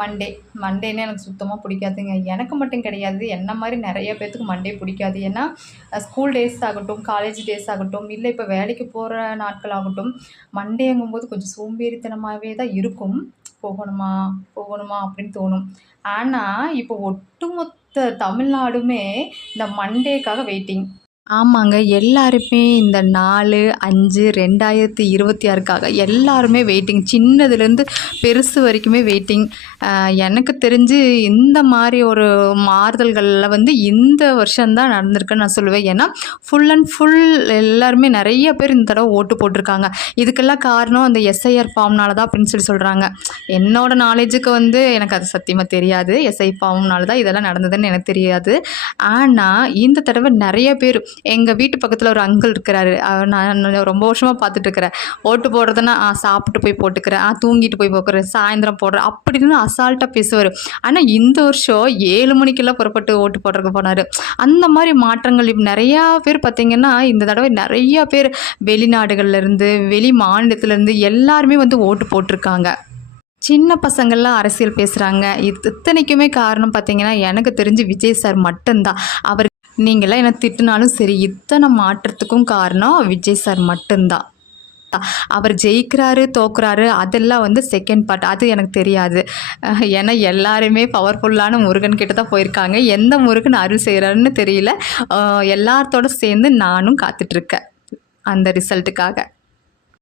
மண்டேன்னு எனக்கு சுத்தமாக பிடிக்காதுங்க. எனக்கு மட்டும் கிடையாது, என்ன மாதிரி நிறைய பேர்த்துக்கு மண்டே பிடிக்காது. ஏன்னா ஸ்கூல் டேஸ் ஆகட்டும், காலேஜ் டேஸ் ஆகட்டும், இல்லை இப்போ வேலைக்கு போகிற நாட்கள் ஆகட்டும், மண்டேங்கும்போது கொஞ்சம் சோம்பேறித்தனமாகவே தான் இருக்கும். போகணுமா போகணுமா அப்படின்னு தோணும். ஆனால் இப்போ ஒட்டுமொத்த தமிழ்நாடுமே இந்த மண்டேக்காக வெயிட்டிங். ஆமாங்க. எல்லாருமே இந்த 4/5/2026க்காக எல்லாருமே வெயிட்டிங். சின்னதுலேருந்து பெருசு வரைக்குமே வெயிட்டிங். எனக்கு தெரிஞ்சு இந்த மாதிரி ஒரு மாறுதல்களில் வந்து இந்த வருஷம்தான் நடந்திருக்குன்னு நான் சொல்லுவேன். ஏன்னா ஃபுல் அண்ட் ஃபுல் எல்லாருமே நிறைய பேர் இந்த தடவை ஓட்டு போட்டிருக்காங்க. இதுக்கெல்லாம் காரணம் அந்த எஸ்ஐஆர் ஃபார்ம்னால தான் அப்படின்னு சொல்கிறாங்க. என்னோட நாலேஜுக்கு வந்து எனக்கு அது சத்தியமாக தெரியாது. எஸ்ஐ ஃபார்ம்னால தான் இதெல்லாம் நடந்ததுன்னு எனக்கு தெரியாது. ஆனால் இந்த தடவை நிறைய பேர், எங்கள் வீட்டு பக்கத்தில் ஒரு அங்கிள் இருக்கிறாரு. நான் ரொம்ப வருஷமாக பார்த்துட்ருக்கிறேன். ஓட்டு போடுறதுன்னா சாப்பிட்டு போய் போட்டுக்கிறேன், தூங்கிட்டு போய் போக்குறேன், சாயந்தரம் போடுறேன் அப்படின்னு அசால்ட்டாக பேசுவார். ஆனால் இந்த வருஷம் 7 மணிக்கெல்லாம் புறப்பட்டு ஓட்டு போடுறதுக்கு போனார். அந்த மாதிரி மாற்றங்கள் இப்போ நிறையா பேர் பார்த்திங்கன்னா இந்த தடவை நிறையா பேர் வெளிநாடுகள்லேருந்து வெளி மாநிலத்திலேருந்து எல்லாருமே வந்து ஓட்டு போட்டிருக்காங்க. சின்ன பசங்கள்லாம் அரசியல் பேசுகிறாங்க. இத்தனைக்குமே காரணம் பார்த்திங்கன்னா எனக்கு தெரிஞ்சு விஜய் சார் மட்டும்தான். அவர் நீங்களாம் என்ன திட்டினாலும் சரி, இத்தனை மாற்றத்துக்கும் காரணம் விஜய் சார் மட்டும்தான். அவர் ஜெயிக்கிறாரு தோக்குறாரு அதெல்லாம் வந்து செகண்ட் பார்ட், அது எனக்கு தெரியாது. ஏன்னா எல்லாருமே பவர்ஃபுல்லான முருகன் கிட்ட தான் போயிருக்காங்க. எந்த முருகன் அருள் செய்கிறாருன்னு தெரியல. எல்லாத்தோட சேர்ந்து நானும் காத்துட்ருக்கேன் அந்த ரிசல்ட்டுக்காக.